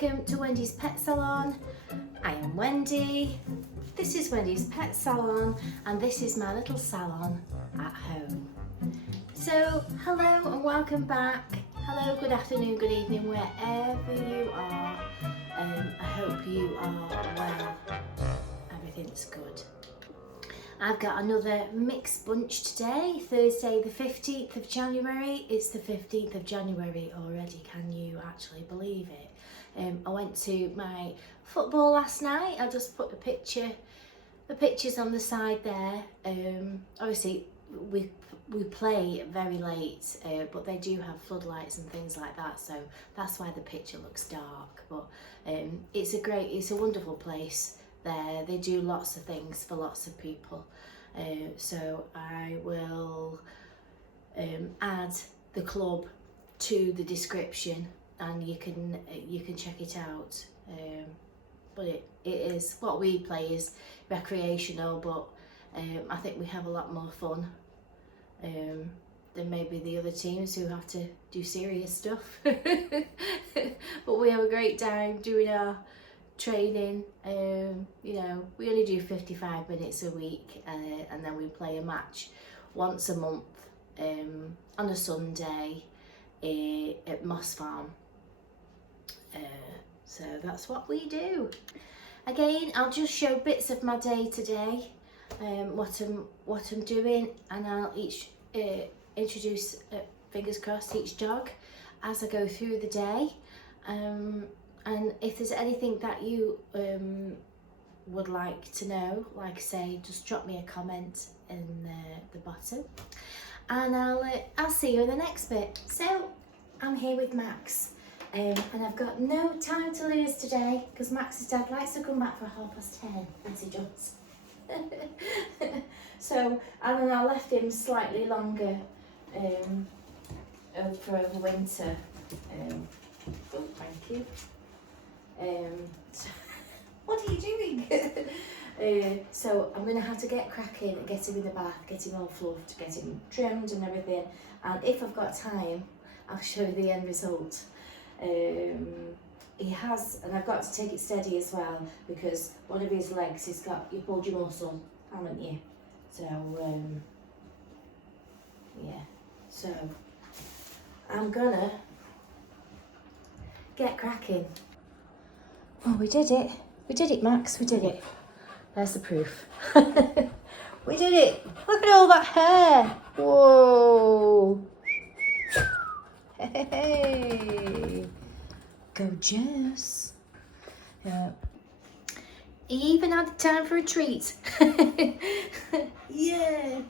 welcome to Wendy's Pet Salon. I am Wendy. This is Wendy's Pet Salon and this is my little salon at home. So hello and welcome back. Hello, good afternoon, good evening, wherever you are. I hope you are well. Everything's good. I've got another mixed bunch today, Thursday the 15th of January. It's the 15th of January already, can you actually believe it? I went to my football last night. I just put the pictures on the side there. Obviously we play very late, but they do have floodlights and things like that, so that's why the picture looks dark. But it's a wonderful place there. They do lots of things for lots of people, so I will add the club to the description and you can check it out. But it is, what we play is recreational, but I think we have a lot more fun than maybe the other teams who have to do serious stuff. But we have a great time doing our training. You know, we only do 55 minutes a week, and then we play a match once a month on a Sunday at Moss Farm. So that's what we do. Again, I'll just show bits of my day today, what I'm doing, and I'll introduce, fingers crossed, each dog as I go through the day. And if there's anything that you would like to know, like I say, just drop me a comment in the bottom, and I'll see you in the next bit. So I'm here with Max, and I've got no time to lose today because Max's dad likes to come back for 10:30, as he does. So, and then I left him slightly longer for over winter. Oh, thank you. So, what are you doing? So I'm going to have to get cracking and get him in the bath, get him all fluffed, get him trimmed and everything. And if I've got time, I'll show you the end result. He has, and I've got to take it steady as well, because one of his legs, you pulled your muscle, haven't you? So, yeah. So, I'm gonna get cracking. Oh, we did it. We did it, Max. We did it. There's the proof. We did it. Look at all that hair. Whoa. Hey. Gorgeous. Yeah. He even had time for a treat. Yeah.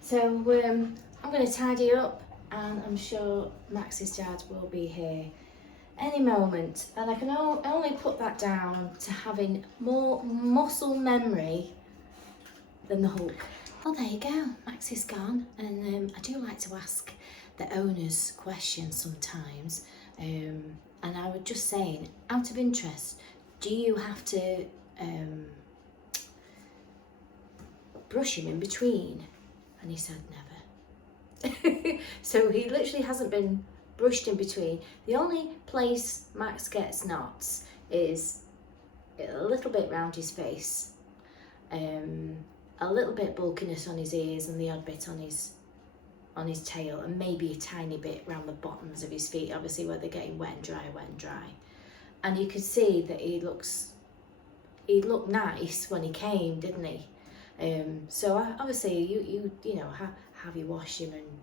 So I'm going to tidy up, and I'm sure Max's dad will be here any moment, and I can only put that down to having more muscle memory than the Hulk. Well, there you go, Max is gone, and I do like to ask the owners questions sometimes, and I was just saying, out of interest, do you have to brush him in between? And he said never. So he literally hasn't been brushed in between. The only place Max gets knots is a little bit round his face, a little bit bulkiness on his ears, and the odd bit on his tail, and maybe a tiny bit round the bottoms of his feet, obviously where they're getting wet and dry. And you could see that he looked nice when he came, didn't he? So obviously you know, have you washed him and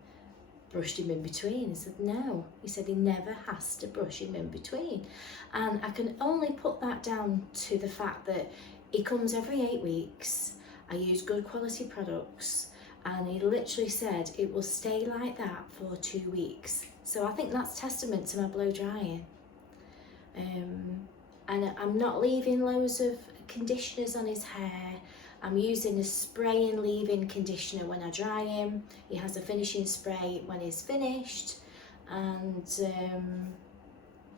brushed him in between? He said no. He said he never has to brush him in between. And I can only put that down to the fact that he comes every 8 weeks. I use good quality products, and he literally said it will stay like that for 2 weeks. So I think that's testament to my blow drying. And I'm not leaving loads of conditioners on his hair. I'm using a spray and leave-in conditioner when I dry him. He has a finishing spray when he's finished, and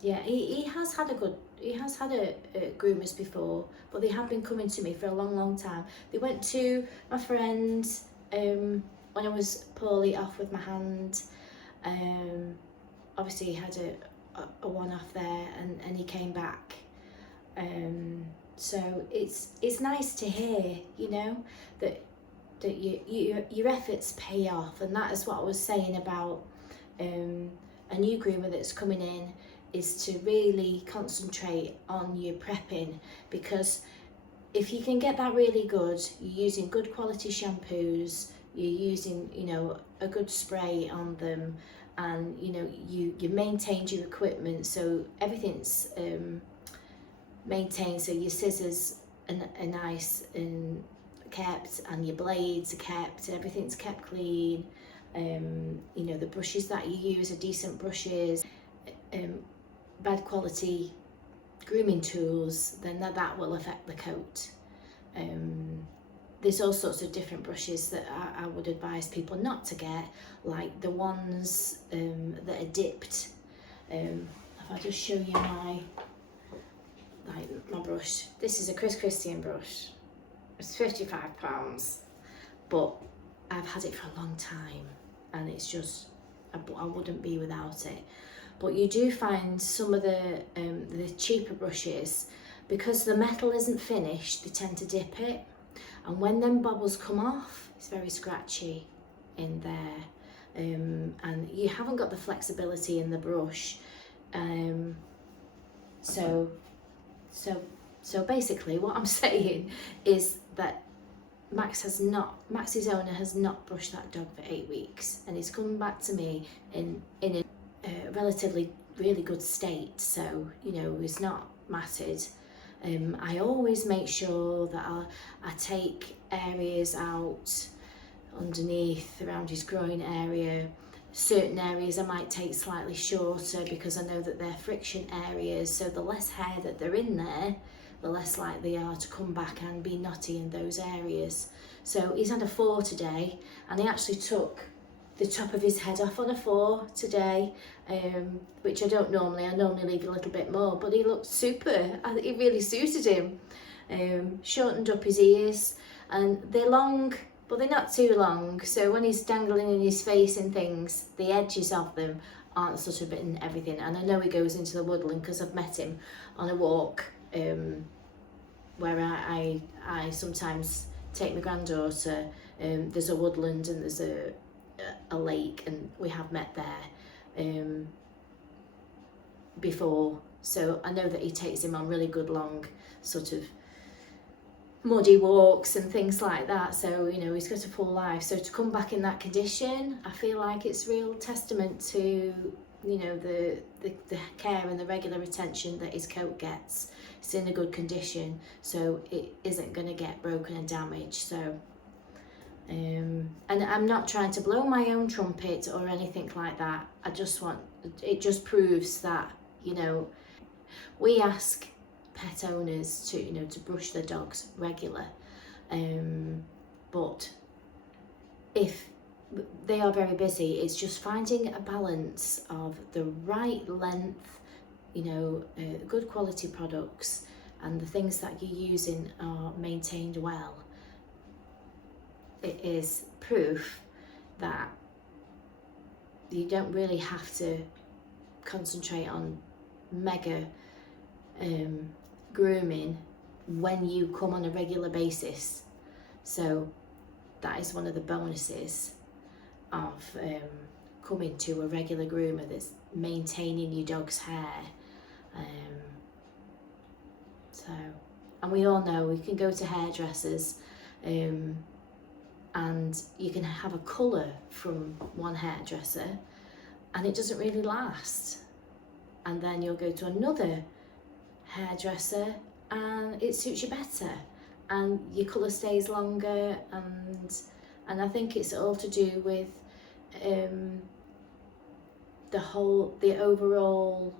yeah, he has had groomers before, but they have been coming to me for a long time. They went to my friend when I was poorly off with my hand. Obviously he had a one-off there, and he came back. So it's nice to hear, you know, that your efforts pay off. And that is what I was saying about a new groomer that's coming in, is to really concentrate on your prepping, because if you can get that really good, you're using good quality shampoos, you're using, you know, a good spray on them, and you know, you maintained your equipment, so everything's maintained, so your scissors are nice and kept, and your blades are kept, everything's kept clean. You know, the brushes that you use are decent brushes, bad quality grooming tools, then that will affect the coat. There's all sorts of different brushes that I would advise people not to get, like the ones that are dipped. If I just show you my brush, this is a Chris Christian brush. It's £55, but I've had it for a long time, and it's just, I wouldn't be without it. But you do find some of the cheaper brushes, because the metal isn't finished, they tend to dip it, and when them bubbles come off, it's very scratchy in there, and you haven't got the flexibility in the brush. So basically what I'm saying is that Max's owner has not brushed that dog for 8 weeks, and he's coming back to me in a relatively really good state. So, you know, he's not matted. I always make sure that I take areas out underneath around his groin area. Certain areas I might take slightly shorter, because I know that they're friction areas, so the less hair that they're in there, the less likely they are to come back and be knotty in those areas. So he's had a 4 today, and he actually took the top of his head off on a 4 today, which I don't normally. I normally leave a little bit more, but he looked super. It really suited him. Shortened up his ears, and they're long, but they're not too long, so when he's dangling in his face and things, the edges of them aren't sort of in everything. And I know he goes into the woodland, because I've met him on a walk where I sometimes take my granddaughter. There's a woodland and there's a lake, and we have met there before, so I know that he takes him on really good long sort of muddy walks and things like that. So, you know, he's got a full life, so to come back in that condition, I feel like it's real testament to, you know, the care and the regular attention that his coat gets. It's in a good condition, so it isn't going to get broken and damaged. So and I'm not trying to blow my own trumpet or anything like that. I just want, it just proves that, you know, we ask pet owners to, you know, to brush their dogs regular, but if they are very busy, it's just finding a balance of the right length, you know, good quality products, and the things that you're using are maintained well. It is proof that you don't really have to concentrate on mega grooming when you come on a regular basis. So that is one of the bonuses of coming to a regular groomer that's maintaining your dog's hair. And we all know we can go to hairdressers and you can have a colour from one hairdresser and it doesn't really last, and then you'll go to another hairdresser and it suits you better and your colour stays longer, and I think it's all to do with the overall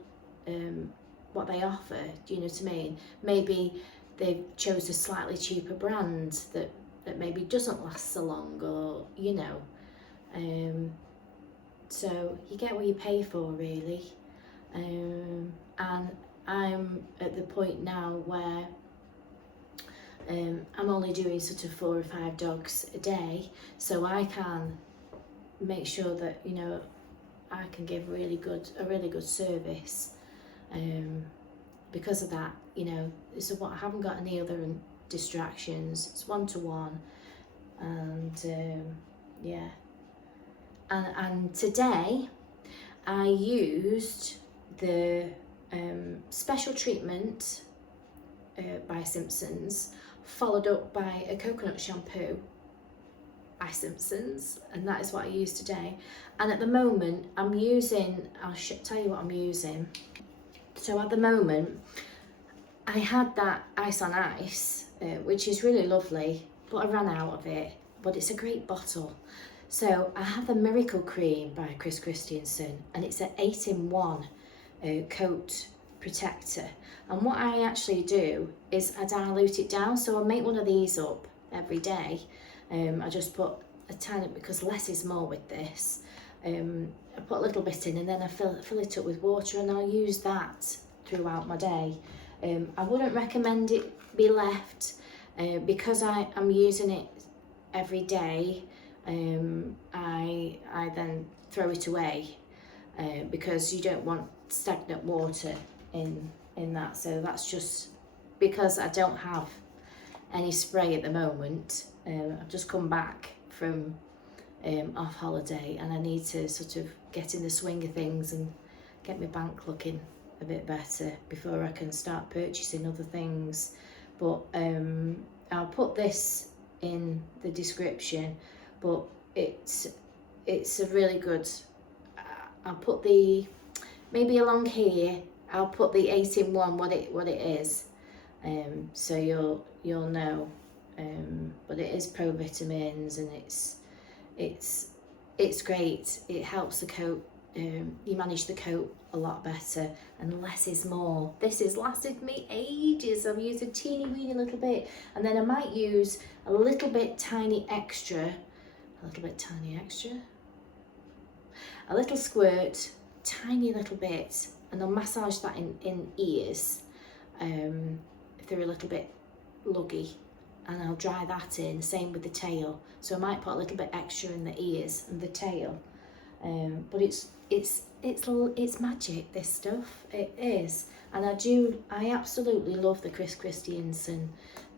what they offer. Do you know what I mean? Maybe they chose a slightly cheaper brand that maybe doesn't last so long, or you know, so you get what you pay for, really. And I'm at the point now where I'm only doing sort of 4 or 5 dogs a day, so I can make sure that, you know, I can give a really good service because of that, you know. So what, I haven't got any other distractions. It's one-to-one, and yeah. And today I used the special treatment by Simpsons, followed up by a coconut shampoo by Simpsons, and that is what I used today. And at the moment I'm using, I'll tell you what I'm using. So at the moment I had that ice on ice, which is really lovely, but I ran out of it, but it's a great bottle. So I have the Miracle Cream by Chris Christiansen, and it's an 8-in-1 coat protector. And what I actually do is I dilute it down, so I make one of these up every day. I just put a tiny, because less is more with this. I put a little bit in, and then I fill it up with water, and I'll use that throughout my day. I wouldn't recommend it be left because I'm using it every day. I then throw it away because you don't want stagnant water in that. So that's just because I don't have any spray at the moment. I've just come back from off holiday, and I need to sort of get in the swing of things and get my bank looking a bit better before I can start purchasing other things. But I'll put this in the description, but it's a really good, I'll put the, maybe along here I'll put the 8-in-1 what it is, so you'll know. But it is pro vitamins, and it's great. It helps the coat, you manage the coat a lot better, and less is more. This has lasted me ages. I've used a teeny weeny little bit, and then I might use a little bit tiny extra, a little squirt, tiny little bit, and I'll massage that in ears if they're a little bit luggy, and I'll dry that in. Same with the tail, so I might put a little bit extra in the ears and the tail. But it's magic, this stuff. It is. And I absolutely love the Chris Christiansen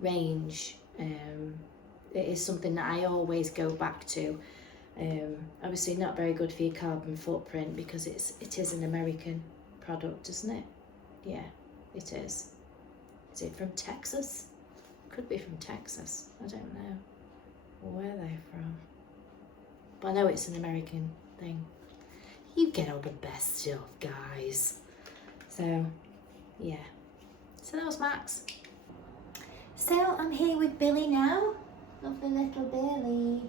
range. It is something that I always go back to. Obviously not very good for your carbon footprint because it is an American product, isn't it? Yeah, it is. Is it from Texas? Could be from Texas. I don't know where they're from, but I know it's an American thing. You get all the best stuff, guys. So yeah, so that was Max. So I'm here with Billy now. Lovely little Billy.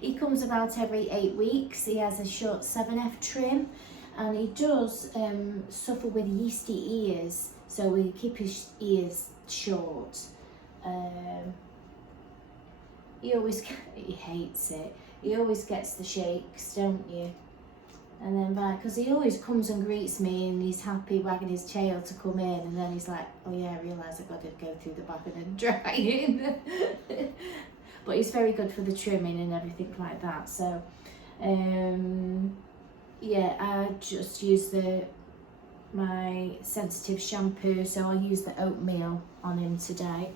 He comes about every 8 weeks. He has a short 7F trim, and he does suffer with yeasty ears, so we keep his ears short. He hates it. He always gets the shakes, don't you? And then because he always comes and greets me, and he's happy wagging his tail to come in, and then he's like, oh yeah, I realise I've got to go through the back and then dry in. But he's very good for the trimming and everything like that. So yeah, I just use my sensitive shampoo, so I'll use the oatmeal on him today,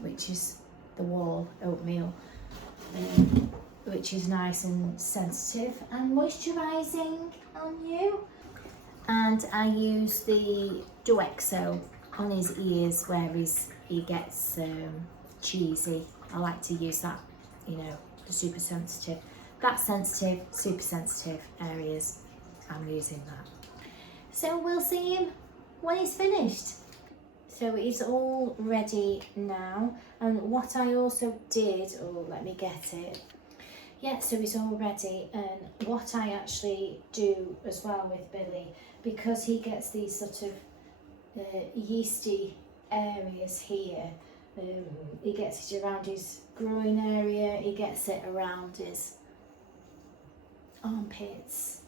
which is the wall oatmeal, which is nice and sensitive and moisturising on you. And I use the Duexo on his ears where he gets cheesy. I like to use that, you know, the super sensitive. That sensitive, super sensitive areas, I'm using that. So we'll see him when he's finished. So it's all ready now, and what I also did, let me get it. Yeah, so it's all ready, and what I actually do as well with Billy, because he gets these sort of yeasty areas here, he gets it around his groin area, he gets it around his armpits,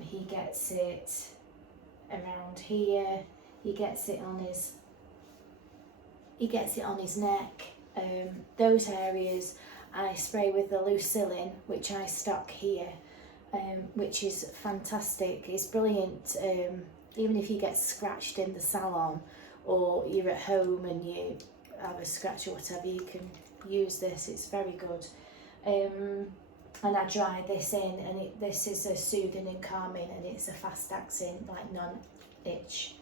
he gets it around here, he gets it on his neck. Those areas I spray with the Leucillin, which I stock here, which is fantastic. It's brilliant, even if you get scratched in the salon or you're at home and you have a scratch or whatever, you can use this. It's very good. And I dry this in, and this is a soothing and calming, and it's a fast acting, like non-itch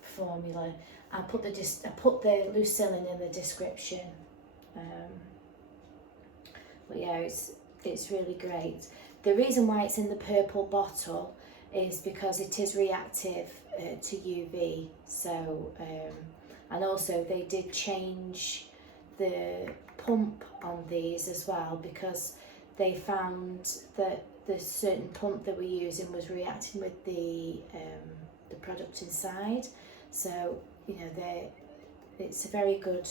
formula. I put the Leucillin in the description. But yeah, it's really great. The reason why it's in the purple bottle is because it is reactive to UV. So and also they did change the pump on these as well, because they found that the certain pump that we're using was reacting with the product inside. So you know, it's a very good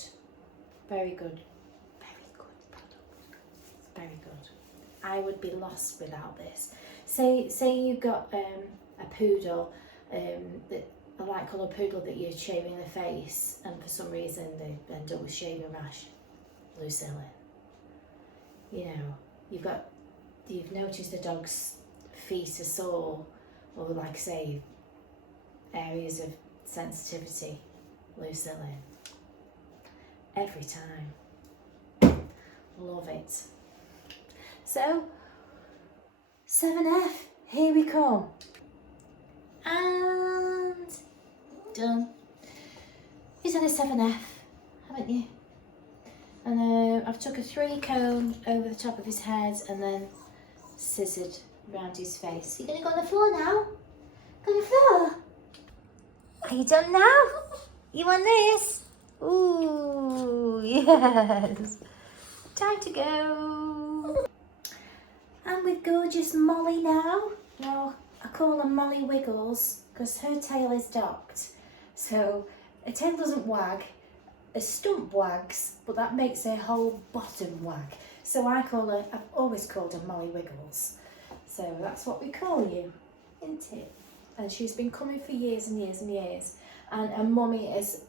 product. Very good. I would be lost without this. Say you've got a poodle, that a light colour poodle that you're shaving the face, and for some reason they end up with shaving rash. Leucillin. You know, you've noticed the dog's feet are sore, or like say areas of sensitivity. Leucillin. Every time. Love it. So 7F, here we come. And done. You've done a 7F, haven't you? And I've took a 3-cone over the top of his head and then scissored around his face. You're going to go on the floor now? Go on the floor? Are you done now? You want this? Ooh, yes. Time to go. I'm with gorgeous Molly now. Well, I call her Molly Wiggles because her tail is docked. So her tail doesn't wag. A stump wags, but that makes her whole bottom wag. So I've always called her Molly Wiggles. So that's what we call you, isn't it? And she's been coming for years and years and years. And Mummy is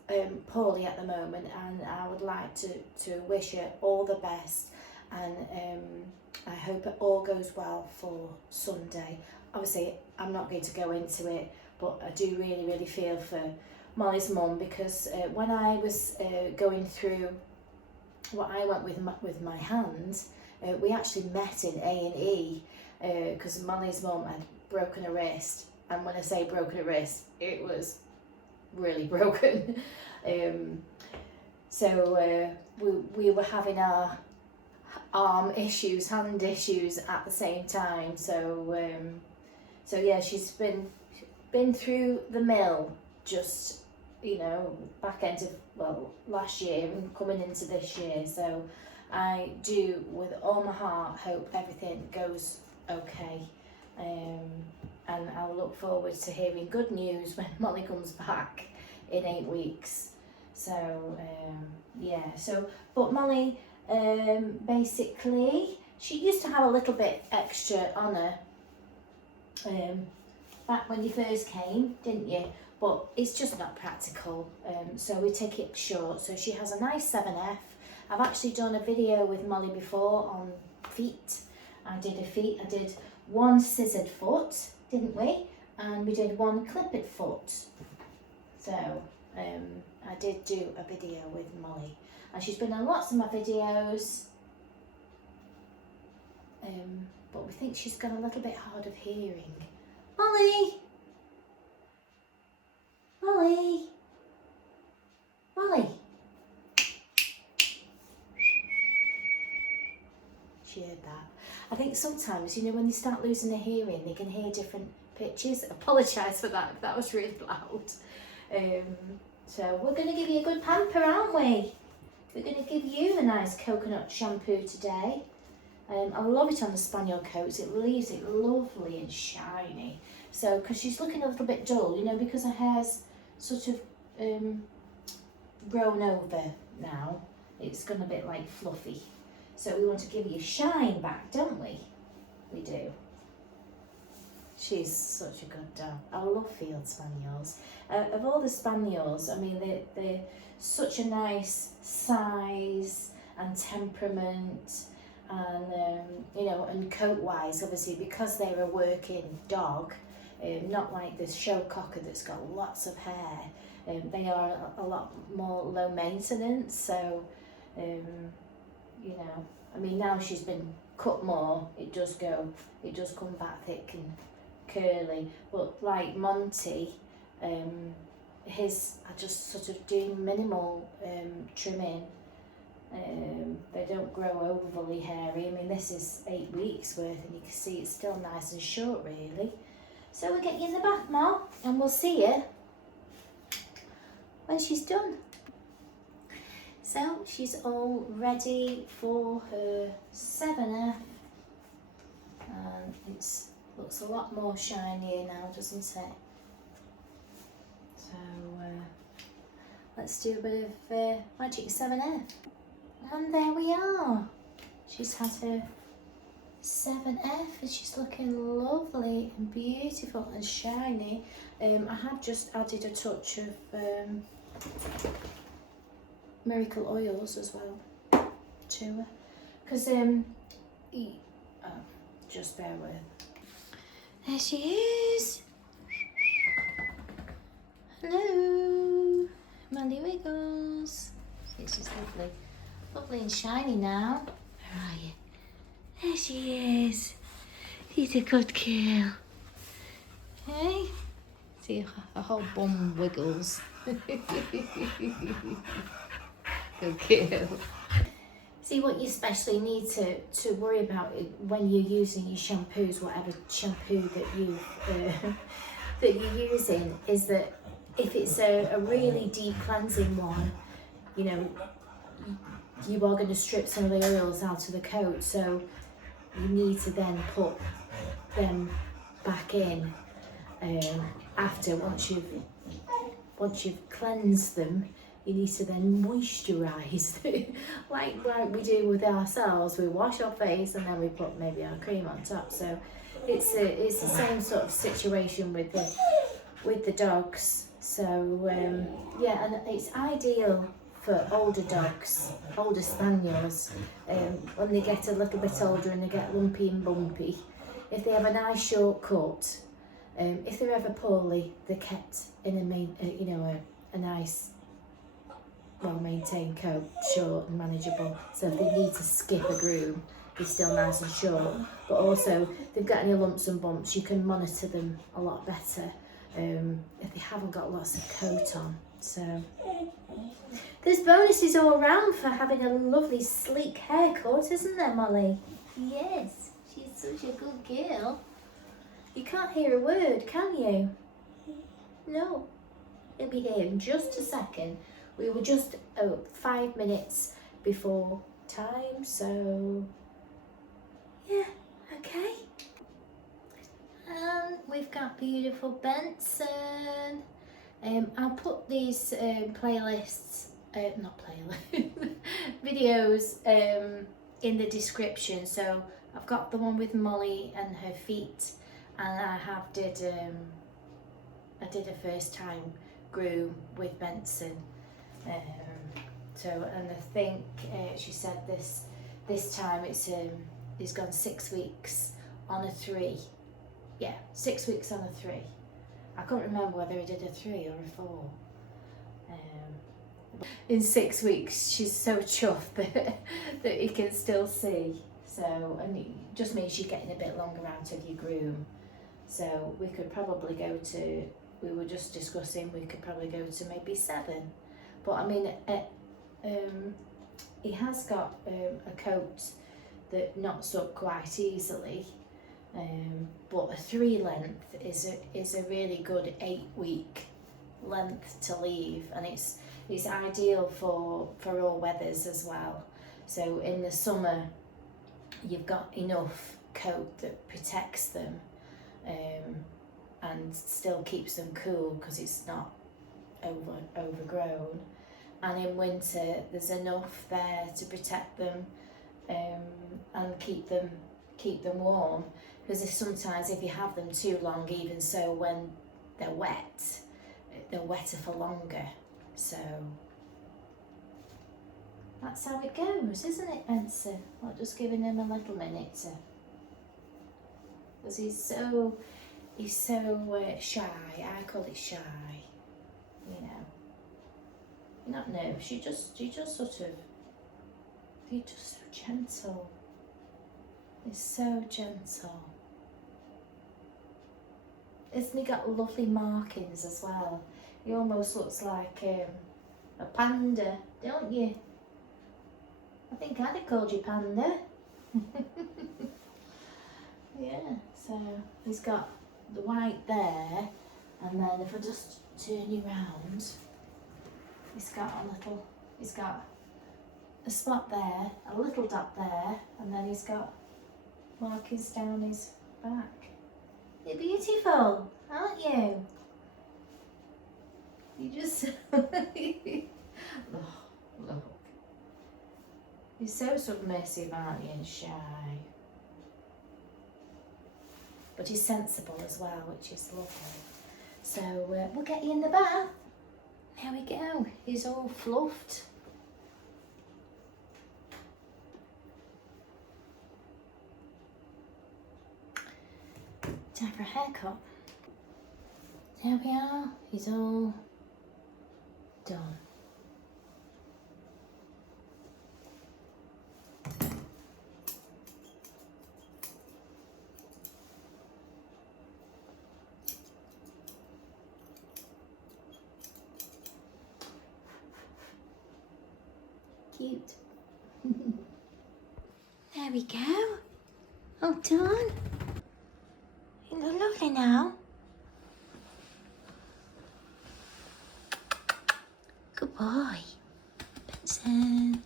poorly at the moment, and I would like to wish her all the best. And I hope it all goes well for Sunday. Obviously, I'm not going to go into it, but I do really, really feel for Molly's mum, because when I was going through what I went with my hand, we actually met in A&E because Molly's mum had broken her wrist, and when I say broken her wrist, it was really broken. So we were having our arm issues, hand issues at the same time. So yeah, she's been through the mill, just, you know, back end of last year and coming into this year. So I do, with all my heart, hope everything goes okay. And I'll look forward to hearing good news when Molly comes back in 8 weeks. So yeah, so but Molly, basically, she used to have a little bit extra on her back when you first came, didn't you? But it's just not practical, so we take it short. So she has a nice 7F. I've actually done a video with Molly before on feet. I did one scissored foot, didn't we? And we did one clipped foot. So I did do a video with Molly, and she's been on lots of my videos. But we think she's got a little bit hard of hearing. Molly! Molly! Molly! She heard that. I think sometimes, you know, when they start losing their hearing, they can hear different pitches. Apologise for that, if that was really loud. So we're going to give you a good pamper, aren't we? We're going to give you a nice coconut shampoo today. I love it on the Spaniel coats. It leaves it lovely and shiny. So, because she's looking a little bit dull, you know, because her hair's sort of grown over now. It's gone a bit like fluffy. So we want to give you shine back, don't we? We do. She's such a good dog. I love Field Spaniels. Of all the Spaniels, I mean, they're such a nice size, and temperament, and you know, and coat wise, obviously, because they're a working dog, not like this show cocker that's got lots of hair. They are a lot more low maintenance, so you know, I mean, now she's been cut more, it does come back thick and curly, but like Monty, his, I just sort of do minimal trimming. They don't grow overly hairy. I mean, this is 8 weeks worth, and you can see it's still nice and short, really. So we'll get you in the bath, Ma, and we'll see you when she's done. So she's all ready for her 7F, and it looks a lot more shinier now, doesn't it? So let's do a bit of magic 7F. And there we are. She's had her 7F and she's looking lovely and beautiful and shiny. I have just added a touch of miracle oils as well to her, because just bear with. There she is. Hello, Molly Wiggles. She's lovely. Lovely and shiny now. Where are you? There she is. She's a good girl. Hey? See, her whole bum wiggles. Good girl. See, what you especially need to worry about when you're using your shampoos, whatever shampoo that you're using, is that if it's a really deep cleansing one, you know, you are going to strip some of the oils out of the coat, so you need to then put them back in after, once you've cleansed them. You need to then moisturise like we do with ourselves. We wash our face and then we put maybe our cream on top. So it's the same sort of situation with the dogs. So yeah, and it's ideal for older dogs, older spaniels, when they get a little bit older and they get lumpy and bumpy. If they have a nice short cut, if they're ever poorly, they're kept in a nice, well-maintained coat, short and manageable. So if they need to skip a groom, they're still nice and short. But also, if they've got any lumps and bumps, you can monitor them a lot better if they haven't got lots of coat on. So there's bonuses all around for having a lovely sleek haircut, isn't there, Molly? Yes, she's such a good girl. You can't hear a word, can you? No. He'll be here in just a second. We were just 5 minutes before time, so yeah, okay. And we've got beautiful Benson. I'll put these playlists, not playlists, videos in the description. So I've got the one with Molly and her feet, and I did a first time groom with Benson. And I think she said this time it's gone 6 weeks on a 3. Yeah, 6 weeks on a 3. I can't remember whether I did a 3 or a 4. In 6 weeks, she's so chuffed that you can still see. So, and it just means you're getting a bit longer out of your groom. So we could probably go to, we were just discussing, we could probably go to maybe 7. But I mean, he has got a coat that knots up quite easily. But a 3 length is a really good 8-week length to leave, and it's ideal for all weathers as well. So in the summer, you've got enough coat that protects them and still keeps them cool because it's not overgrown. And in winter, there's enough there to protect them and keep them warm. Because sometimes if you have them too long, even so, when they're wet, they're wetter for longer. So That's how it goes, isn't it, Benson? Not just giving him a little minute to, because he's so shy. I call it shy, you know. You're not nervous, you just sort of, you're just so gentle. He's so gentle. Isn't he got lovely markings as well? He almost looks like a panda, don't you? I think I'd have called you Panda. Yeah, so he's got the white there, and then if I just turn you round, he's got a spot there, a little dot there, and then he's got markings down his back. You're beautiful, aren't you? You just look. You're so submissive, aren't you, and shy. But he's sensible as well, which is lovely. So we'll get you in the bath. There we go. He's all fluffed. Time for a haircut. There we are. He's all done. Cute. There we go. All done. You look lovely now. Good boy. Benson.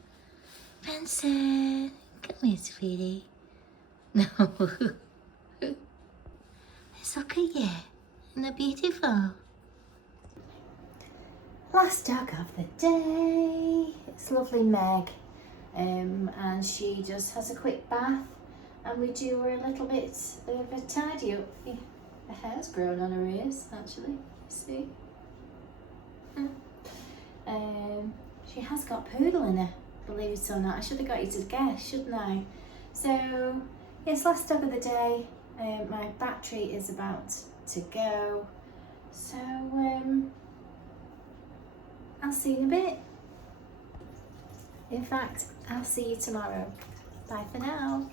Benson. Come here, sweetie. No. Let's look at you. Isn't that beautiful? Last dog of the day. It's lovely Meg. And she just has a quick bath, and we do her a little bit of a tidy up. The hair's grown on her ears, actually. See? She has got poodle in her, believe it or not. I should have got you to guess, shouldn't I? So, yes, last dog of the day. My battery is about to go. So, I'll see you in a bit. In fact, I'll see you tomorrow. Bye for now.